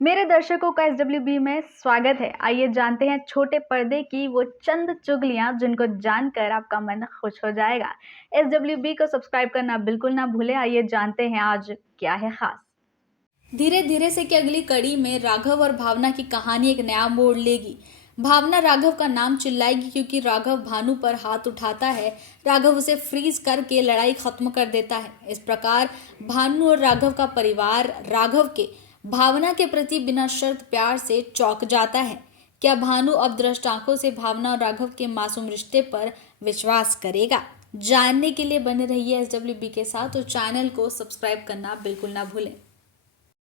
मेरे दर्शकों का एसडब्ल्यूबी में स्वागत है। आइए जानते हैं छोटे पर्दे की वो चंद चुगलियां जिनको जानकर आपका मन खुश हो जाएगा। एसडब्ल्यूबी को सब्सक्राइब करना बिल्कुल ना भूलें। आइए जानते हैं आज क्या है खास। धीरे धीरे से की अगली कड़ी में राघव और भावना की कहानी एक नया मोड़ लेगी। भावना राघव का नाम चिल्लाएगी क्योंकि राघव भानु पर हाथ उठाता है। राघव उसे फ्रीज करके लड़ाई खत्म कर देता है। इस प्रकार भानु और राघव का परिवार राघव के भावना के प्रति बिना शर्त प्यार से चौंक जाता है। क्या भानु अब दृष्ट आंखों से भावना और राघव के मासूम रिश्ते पर विश्वास करेगा? जानने के लिए बने रहिए एसडब्ल्यूबी के साथ और चैनल को सब्सक्राइब करना बिल्कुल ना भूलें।